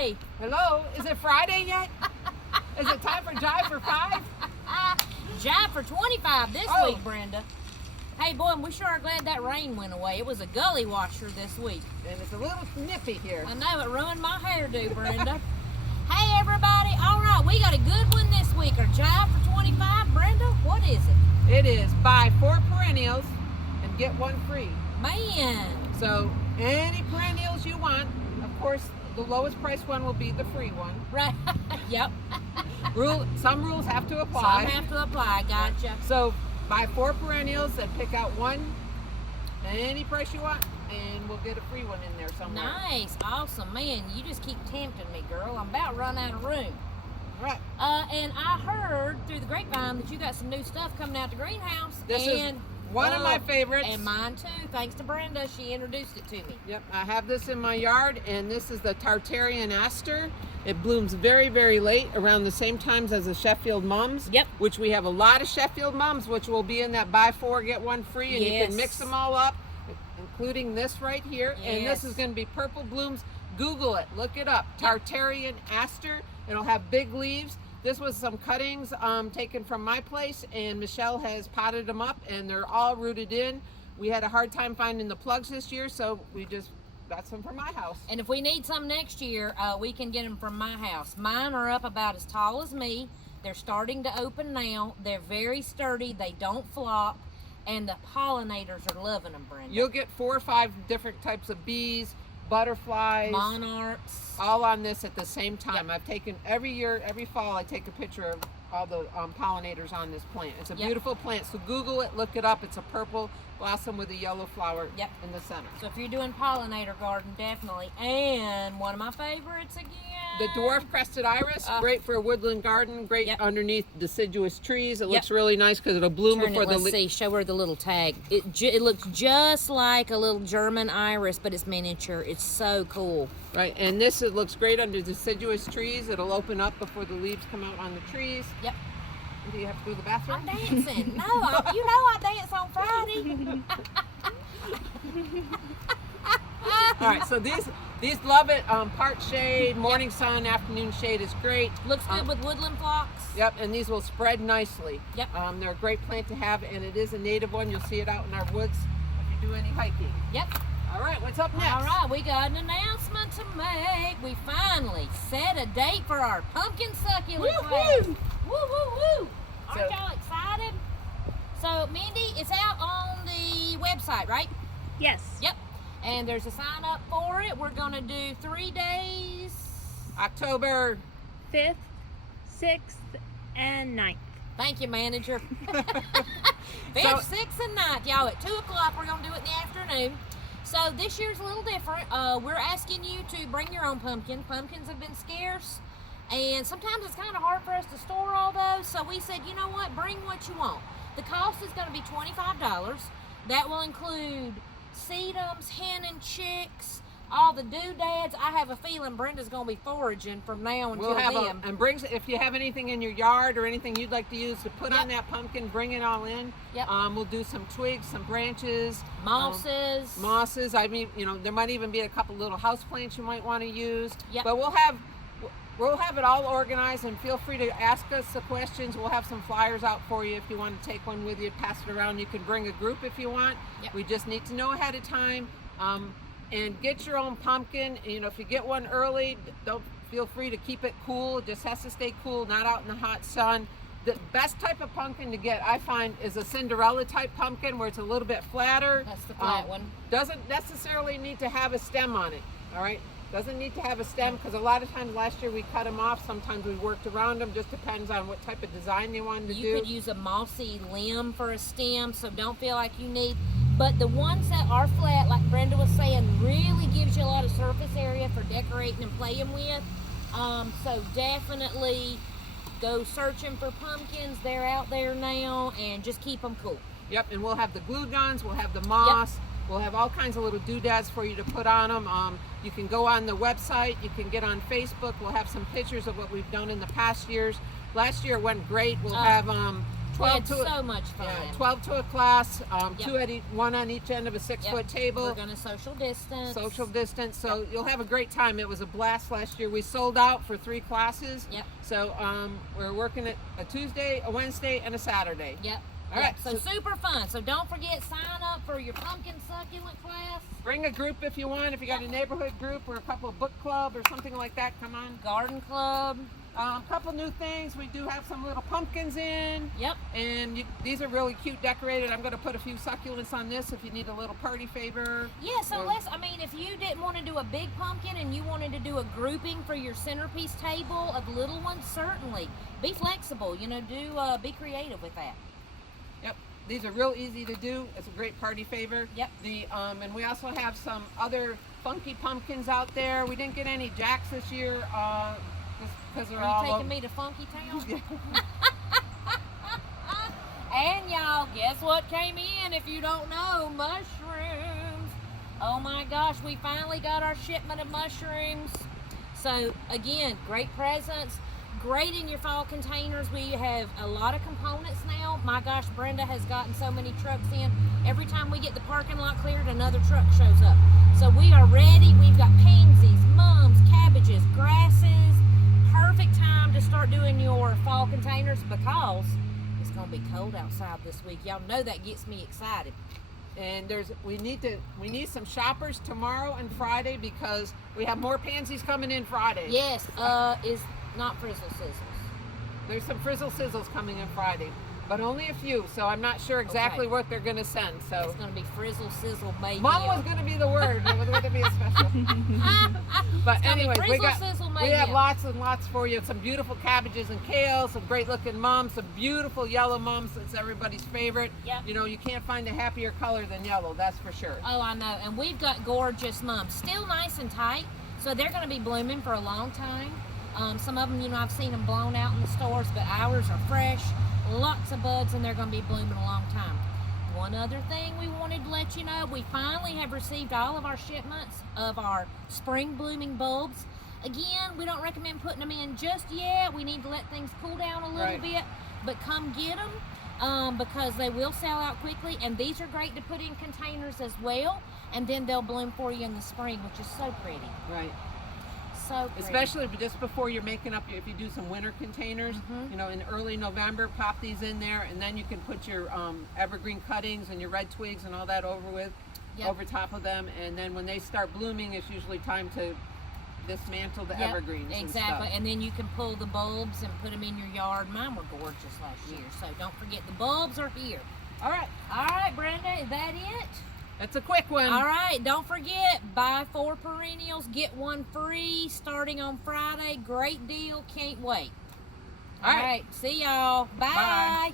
Hey. Hello, is it Friday yet? Is it time for Jive for 5? Jive for 25 this week, Brenda. Hey, boy, we sure are glad that rain went away. It was a gully washer this week. And it's a little nippy here. I know, it ruined my hairdo, Brenda. Hey, everybody. All right, we got a good one this week. Our Jive for 25. Brenda, what is it? It is buy 4 perennials and get 1 free. Man. So any perennials you want, of course, the lowest price one will be the free one. Right. Yep. Some rules have to apply. Some have to apply. Gotcha. So buy 4 perennials and pick out one, any price you want, and we'll get a free one in there somewhere. Nice. Awesome. Man, you just keep tempting me, girl. I'm about run out of room. All right. And I heard through the grapevine that you got some new stuff coming out the greenhouse. This is one of my favorites. And mine too, thanks to Brenda. She introduced it to me. Yep, I have this in my yard, and this is the Tartarian Aster. It blooms very, very late, around the same times as the Sheffield mums. Yep. Which we have a lot of Sheffield mums, which will be in that buy 4, get 1 free, and you can mix them all up, including this right here. Yes. And this is going to be purple blooms. Google it, look it up. Tartarian Aster. It'll have big leaves. This was some cuttings taken from my place, and Michelle has potted them up, and they're all rooted in. We had a hard time finding the plugs this year, so we just got some from my house. And if we need some next year, we can get them from my house. Mine are up about as tall as me. They're starting to open now. They're very sturdy. They don't flop, and the pollinators are loving them, Brenda. You'll get 4 or 5 different types of bees, butterflies, monarchs, all on this at the same time. I've taken every year, every fall, I take a picture of all the pollinators on this plant. It's a beautiful plant, so Google it, look it up. It's a purple blossom with a yellow flower in the center. So if you're doing pollinator garden, definitely. And one of my favorites again, the Dwarf Crested Iris, great for a woodland garden, great underneath deciduous trees. It looks really nice because it'll bloom before the leaves. See, show her the little tag. It looks just like a little German iris, but it's miniature. It's so cool. Right, and this, it looks great under deciduous trees. It'll open up before the leaves come out on the trees. Yep. Do you have to go to the bathroom? I'm dancing. No, you know I dance on Friday. All right, so these love it. Part shade, morning sun, afternoon shade is great. Looks good with woodland phlox. Yep, and these will spread nicely. Yep. They're a great plant to have, and it is a native one. You'll see it out in our woods if you do any hiking. Yep. All right, what's up next? All right, we got an announcement to make. We finally set a date for our pumpkin succulent class. Woo, woo, woo. Aren't y'all excited? So, Mindy, it's out on the website, right? Yes. Yep. And there's a sign up for it. We're going to do 3 days. October 5th, 6th, and 9th. Thank you, manager. 5th, 6th, and 9th. Y'all, at 2 o'clock, we're going to do it in the afternoon. So this year's a little different. We're asking you to bring your own pumpkin. Pumpkins have been scarce, and sometimes it's kind of hard for us to store all those. So we said, you know what, bring what you want. The cost is going to be $25. That will include sedums, hen and chicks, all the doodads. I have a feeling Brenda's going to be foraging from now until then. And if you have anything in your yard or anything you'd like to use to put on that pumpkin, bring it all in. Yep. We'll do some twigs, some branches, mosses. I mean, there might even be a couple little house plants you might want to use. Yep. But we'll have it all organized, and feel free to ask us the questions. We'll have some flyers out for you if you want to take one with you, pass it around. You can bring a group if you want. Yep. We just need to know ahead of time. And get your own pumpkin. If you get one early, don't feel free to keep it cool. It just has to stay cool, not out in the hot sun. The best type of pumpkin to get, I find, is a Cinderella type pumpkin, where it's a little bit flatter. That's the flat one. Doesn't necessarily need to have a stem on it, all right? Doesn't need to have a stem, because a lot of times last year we cut them off. Sometimes we worked around them. Just depends on what type of design you wanted to do. You could use a mossy limb for a stem, so don't feel like you need. But the ones that are flat, like Brenda was saying, really gives you a lot of surface area for decorating and playing with. So definitely go searching for pumpkins. They're out there now, and just keep them cool. Yep, and we'll have the glue guns, we'll have the moss, we'll have all kinds of little doodads for you to put on them. You can go on the website, you can get on Facebook. We'll have some pictures of what we've done in the past years. Last year went great. We'll have We 12 had to so much fun. Yeah, 12 to a class, Yep. one on each end of a 6-foot table. We're gonna social distance. Social distance, so you'll have a great time. It was a blast last year. We sold out for 3 classes. Yep. So we're working it a Tuesday, a Wednesday, and a Saturday. Yep. All right. So super fun. So don't forget, sign up for your pumpkin succulent class. Bring a group if you want. If you got a neighborhood group or a couple of book club or something like that, come on. Garden club. A couple new things. We do have some little pumpkins in. Yep. And these are really cute decorated. I'm going to put a few succulents on this if you need a little party favor. Yeah, so if you didn't want to do a big pumpkin and you wanted to do a grouping for your centerpiece table of little ones, certainly. Be flexible, be creative with that. Yep. These are real easy to do. It's a great party favor. Yep. And we also have some other funky pumpkins out there. We didn't get any jacks this year just because they're all Are you taking me to Funky Town? Yeah. And y'all, guess what came in if you don't know? Mushrooms. Oh my gosh, we finally got our shipment of mushrooms. So again, great presents. Great in your fall containers. We have a lot of components now. My gosh, Brenda has gotten so many trucks in. Every time we get the parking lot cleared, another truck shows up. So we are ready. We've got pansies, mums, cabbages, grasses. Perfect time to start doing your fall containers because it's going to be cold outside this week. Y'all know that gets me excited. And we need some shoppers tomorrow and Friday because we have more pansies coming in Friday. Yes, is not frizzle sizzles. There's some frizzle sizzles coming in Friday, but only a few. So I'm not sure exactly what they're going to send. So it's going to be frizzle sizzle maybe. Mom was going to be the word. It was going to be a special. But anyways, we have lots and lots for you. Some beautiful cabbages and kale, some great looking mums, some beautiful yellow mums. It's everybody's favorite. Yep. You can't find a happier color than yellow. That's for sure. Oh, I know. And we've got gorgeous mums, still nice and tight. So they're going to be blooming for a long time. Some of them, I've seen them blown out in the stores, but ours are fresh, lots of buds, and they're going to be blooming a long time. One other thing we wanted to let you know, we finally have received all of our shipments of our spring blooming bulbs. Again, we don't recommend putting them in just yet. We need to let things cool down a little bit, but come get them because they will sell out quickly, and these are great to put in containers as well, and then they'll bloom for you in the spring, which is so pretty. Right. So pretty. Especially just before you're making up, if you do some winter containers, in early November, pop these in there, and then you can put your evergreen cuttings and your red twigs and all that over top of them, and then when they start blooming, it's usually time to dismantle the evergreens. Exactly, and then you can pull the bulbs and put them in your yard. Mine were gorgeous last year, so don't forget the bulbs are here. All right, Brenda, is that it? That's a quick one. All right, don't forget, buy 4 perennials, get 1 free starting on Friday. Great deal, can't wait. All right, see y'all. Bye.